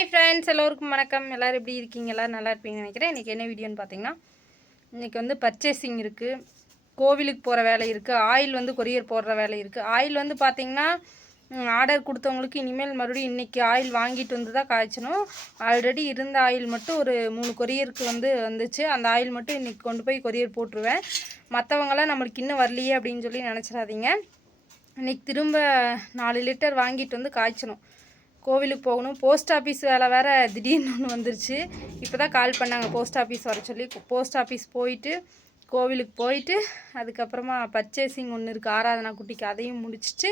Hi friends, எல்லோருக்கும் வணக்கம். எல்லோரும் எப்படி இருக்கீங்க? எல்லோரும் நல்லா இருப்பீங்கன்னு நினைக்கிறேன். இன்றைக்கி என்ன வீடியோன்னு பார்த்தீங்கன்னா, இன்றைக்கி வந்து பர்ச்சேசிங் இருக்குது, கோவிலுக்கு போகிற வேலை இருக்குது, ஆயில் வந்து கொரியர் போடுற வேலை இருக்குது. ஆயில் வந்து பார்த்திங்கன்னா ஆர்டர் கொடுத்தவங்களுக்கு இனிமேல் மறுபடியும் இன்றைக்கி ஆயில் வாங்கிட்டு வந்து தான் காய்ச்சணும். ஆல்ரெடி இருந்த ஆயில் மட்டும் ஒரு 3 கொரியருக்கு வந்துச்சு. அந்த ஆயில் மட்டும் இன்றைக்கி கொண்டு போய் கொரியர் போட்டுருவேன். மற்றவங்களாம் நம்மளுக்கு இன்னும் வரலையே அப்படின்னு சொல்லி நினச்சிடாதீங்க. இன்றைக்கி திரும்ப 4 லிட்டர் வாங்கிட்டு வந்து காய்ச்சணும். கோவிலுக்கு போகணும். போஸ்ட் ஆஃபீஸ் வேலை வேறு திடீர்னு ஒன்று வந்துருச்சு. இப்போ தான் கால் பண்ணாங்க போஸ்ட் ஆஃபீஸ் வர சொல்லி. போஸ்ட் ஆஃபீஸ் போயிட்டு கோவிலுக்கு போயிட்டு அதுக்கப்புறமா பர்ச்சேசிங் ஒன்று இருக்குது ஆராதனா குட்டிக்கு, அதையும் முடிச்சுட்டு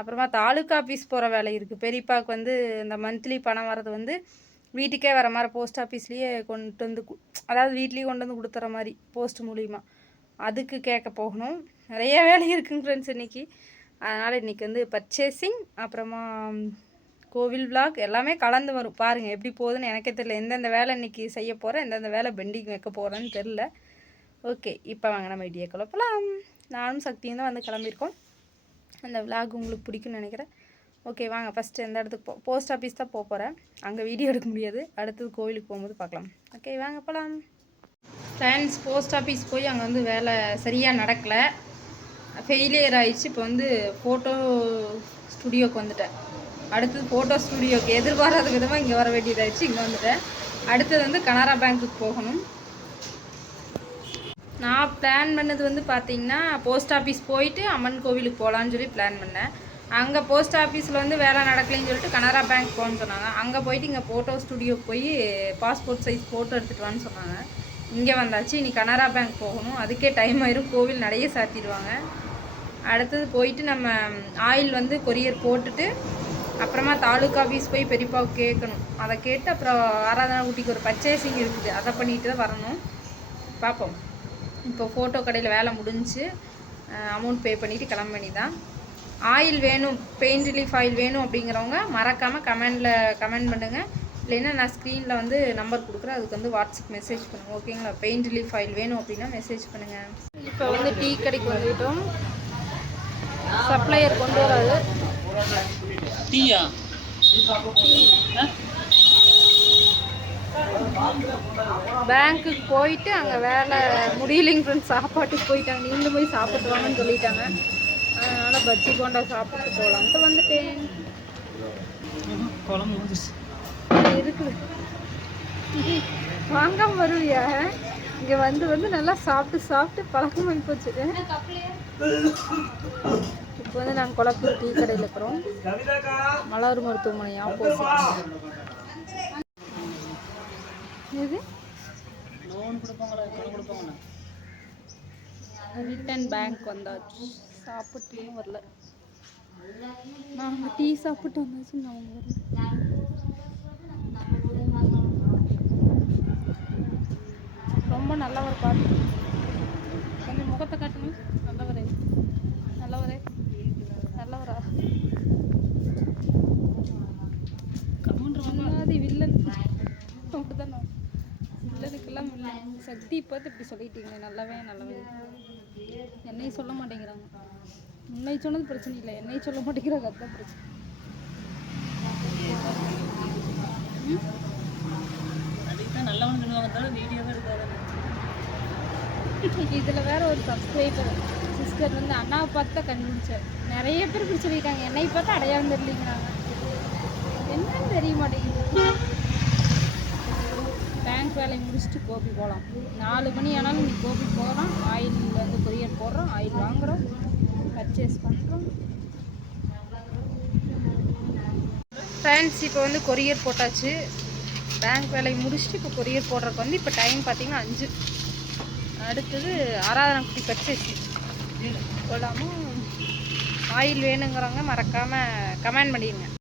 அப்புறமா தாலுக்கா ஆஃபீஸ் போகிற வேலை இருக்குது. பெரியப்பாவுக்கு வந்து இந்த மந்த்லி பணம் வர்றது வந்து வீட்டுக்கே வர மாதிரி போஸ்ட் ஆஃபீஸ்லேயே கொண்டு வந்து, அதாவது வீட்லேயே கொண்டு வந்து கொடுத்துற மாதிரி போஸ்ட் மூலிமா, அதுக்கு கேட்க போகணும். நிறைய வேலை இருக்குங்க ஃப்ரெண்ட்ஸ் இன்றைக்கி. அதனால் இன்றைக்கி வந்து பர்ச்சேசிங் அப்புறமா கோவில் விளாக் எல்லாமே கலந்து வரும். பாருங்கள் எப்படி போகுதுன்னு எனக்கே தெரியல. எந்தெந்த வேலை இன்றைக்கி செய்ய போகிறேன், எந்தெந்த வேலை பெண்டிங் வைக்க போகிறேன்னு தெரில. ஓகே, இப்போ வாங்க நம்ம வீடியோ கிளப்பலாம். நானும் சக்தியும் தான் வந்து கிளம்பியிருக்கோம். அந்த விளாக் உங்களுக்கு பிடிக்கும்னு நினைக்கிறேன். ஓகே வாங்க, ஃபஸ்ட்டு எந்த இடத்துக்கு போஸ்ட் ஆஃபீஸ் தான் போகிறேன். அங்கே வீடியோ எடுக்க முடியாது, அடுத்தது கோவிலுக்கு போகும்போது பார்க்கலாம். ஓகே வாங்க போகலாம். ஃப்ரெண்ட்ஸ், போஸ்ட் ஆஃபீஸ் போய் அங்கே வந்து வேலை சரியாக நடக்கலை, ஃபெயிலியர் ஆகிடுச்சு. இப்போ வந்து ஃபோட்டோ ஸ்டுடியோவுக்கு வந்துட்டேன். அடுத்தது ஃபோட்டோ ஸ்டுடியோவுக்கு எதிர்பாராத விதமாக இங்கே வர வேண்டியதாகிடுச்சு. இங்கே வந்துட்டேன். அடுத்தது வந்து கனரா பேங்க்குக்கு போகணும். நான் பிளான் பண்ணது வந்து பார்த்திங்கன்னா போஸ்ட் ஆஃபீஸ் போயிட்டு அம்மன் கோவிலுக்கு போகலான்னு சொல்லி பிளான் பண்ணேன். அங்கே போஸ்ட் ஆஃபீஸில் வந்து வேலை நடக்கலைன்னு சொல்லிட்டு கனரா பேங்க் போகணுன்னு சொன்னாங்க. அங்கே போயிட்டு இங்கே ஃபோட்டோ ஸ்டுடியோக்கு போய் பாஸ்போர்ட் சைஸ் ஃபோட்டோ எடுத்துகிட்டு வான்னு சொன்னாங்க. இங்கே வந்தாச்சு. இனி கனரா பேங்க் போகணும். அதுக்கே டைம் ஆயிரும். கோவில் நிறைய சாத்திடுவாங்க. அடுத்தது போயிட்டு நம்ம ஆயில் வந்து கொரியர் போட்டுட்டு அப்புறமா தாலுக்கா ஆஃபீஸ் போய் பெரியப்பாவுக்கு கேட்கணும். அதை கேட்டு அப்புறம் ஆராதனா குட்டிக்கு ஒரு பர்ச்சேசிங் இருக்குது, அதை பண்ணிட்டு தான் வரணும். பார்ப்போம். இப்போ ஃபோட்டோ கடையில் வேலை முடிஞ்சு அமௌண்ட் பே பண்ணிவிட்டு கிளம்ப வேண்டி தான். ஆயில் வேணும், பெயின் ரிலீஃப் ஆயில் வேணும் அப்படிங்கிறவங்க மறக்காமல் கமெண்ட் பண்ணுங்கள். இல்லைன்னா நான் ஸ்க்ரீனில் வந்து நம்பர் கொடுக்குறேன், அதுக்கு வந்து வாட்ஸ்அப் மெசேஜ் பண்ணுங்கள். ஓகேங்களா? பெயின் ரிலீஃப் ஆயில் வேணும் அப்படின்னா மெசேஜ் பண்ணுங்கள். இப்போ வந்து டீ கடைக்கு வந்துவிட்டோம். சப்ளையர் கொண்டு வராது. டீயா? பேங்க்குக்கு போயிட்டு அங்கே வேலை முடியலைங்க ஃப்ரெண்ட்ஸ். சாப்பாட்டுக்கு போயிட்டாங்க. நீங்களும் போய் சாப்பிட்டு வாங்கன்னு சொல்லிட்டாங்க. அதனால் பஜ்ஜி போண்டா சாப்பிட்டு போகலான்ட்டு வந்துட்டேன். இருக்குது வாங்காம வருவியா? இங்கே வந்து நல்லா சாப்பிட்டு பழக்கமாகி போச்சு. இப்போ வந்து நாங்கள் கொளப்பூர் டீ கடையில் இருக்கிறோம். மலர் மருத்துவமனை ஆப்போசிட். இது ரிட்டன் பேங்க் வந்தாச்சு. சாப்பிட்லையும் வரல. நாங்கள் டீ சாப்பிட்டு வந்தாச்சு. நாங்கள் வரல. ரொம்ப நல்லவர் பாட்டு. கொஞ்சம் முகத்தை காட்டுங்க. நல்லவரே நல்லவரா? கம்முன்றது வில்லன் அப்படிதானே? வில்லனுக்கெல்லாம் வில்லன். சக்தி பார்த்து இப்படி சொல்லிட்டீங்க. நல்லவன் என்னையும் சொல்ல மாட்டேங்கிறாங்க. உன்னை சொன்னது பிரச்சனை இல்லை, என்னையும் சொல்ல மாட்டேங்கிறாங்க. அதுதான் பிரச்சனை. இதில் வேற ஒரு சப்ஸ்கிரைபர் சிஸ்டர் வந்து அண்ணாவை பார்த்து தான் கண்டுபிடிச்சார். நிறைய பேர் இப்படி சொல்லியிருக்காங்க. என்னை பார்த்தா அடையாளம் தெரியலிங்கிறாங்க. என்னன்னு தெரிய மாட்டேங்குது. பேங்க் வேலையை முடிச்சுட்டு கோபி போகலாம். 4 மணி ஆனாலும் நீ கோபி போகலாம். ஆயில் வந்து கொரியர் போடுறோம், ஆயில் வாங்குகிறோம், பர்ச்சேஸ் பண்ணுறோம். ஃப்ரெண்ட்ஸ், இப்போ வந்து கொரியர் போட்டாச்சு. பேங்க் வேலையை முடிச்சுட்டு இப்போ கொரியர் போடுறதுக்கு வந்து இப்போ டைம் பார்த்திங்கன்னா 5. அடுத்தது ஆராதனா குட்டி பர்ச்சேசிங் போகலாமா? ஆயில் வேணுங்கிறவங்க மறக்காமல் கமெண்ட் பண்ணிடுங்க.